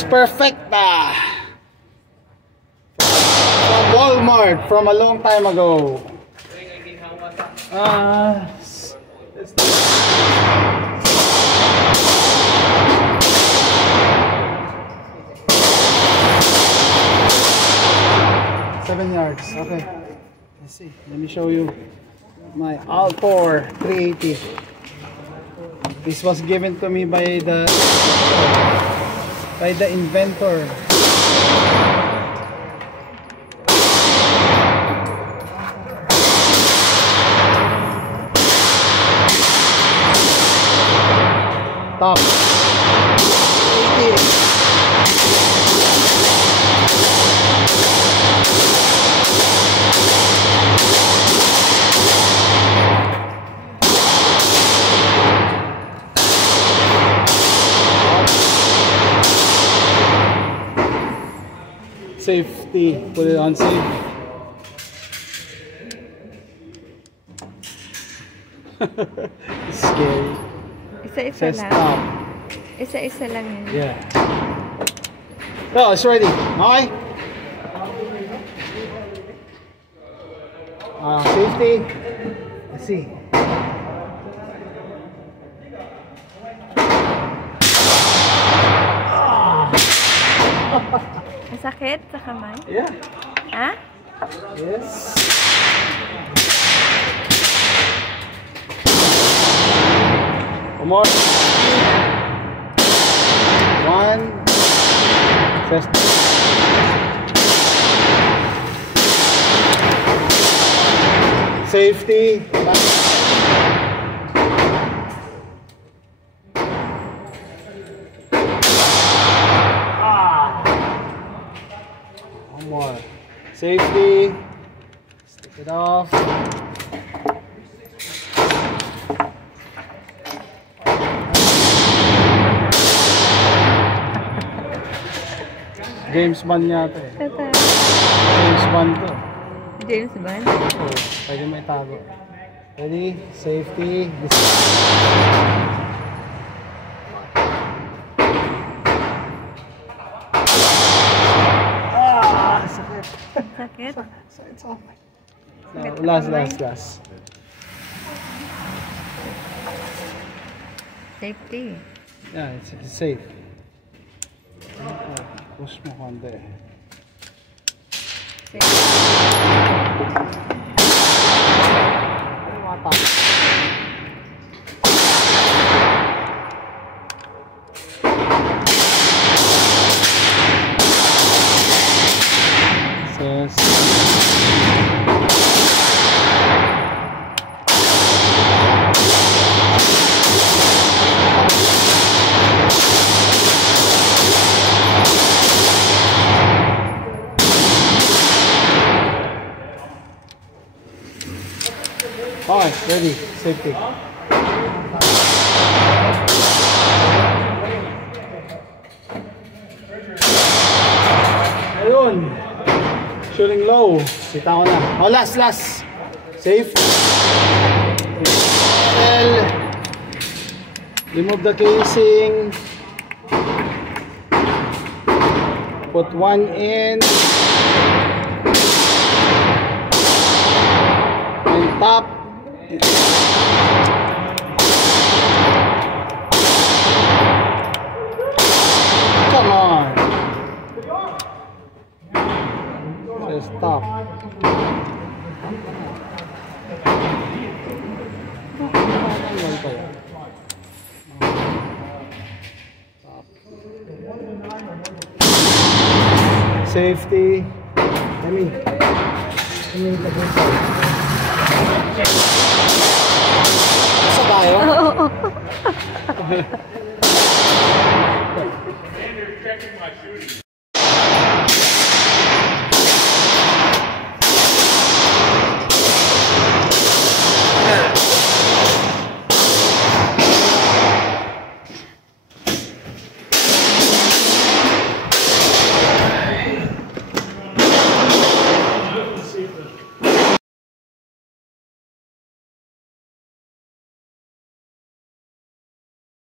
First perfecta from Walmart from a long time ago. Let's do it. 7 yards. Okay. Let's see. Let me show you my Altor 380. This was given to me by the inventor. Top 80. Safety, put it on safe. It's scary. Isa-isa lang. Stop. Isa-isa lang yun. Yeah. So, it's ready. Okay? Safety. Let's see. Masakit sa kamay? Yeah. Ha? Yes. One more. One. Just. Safety. One more. Safety. Stick it off. James Bond yata eh. James Bond to. James Bond? Oo, pwede may tago. Ready? Safety. Sakit. Sakit? It's off. Last. Safety. Yeah, it's safe. Push mo konti. Okay, ready. Safety. Ayun. Shooting low. Sita ko na. Oh, last. Safe. Remove the casing. Put one in. And top. Come on. Just stop. Safety. Let me Isa tayo? Oo. Checking my shooting.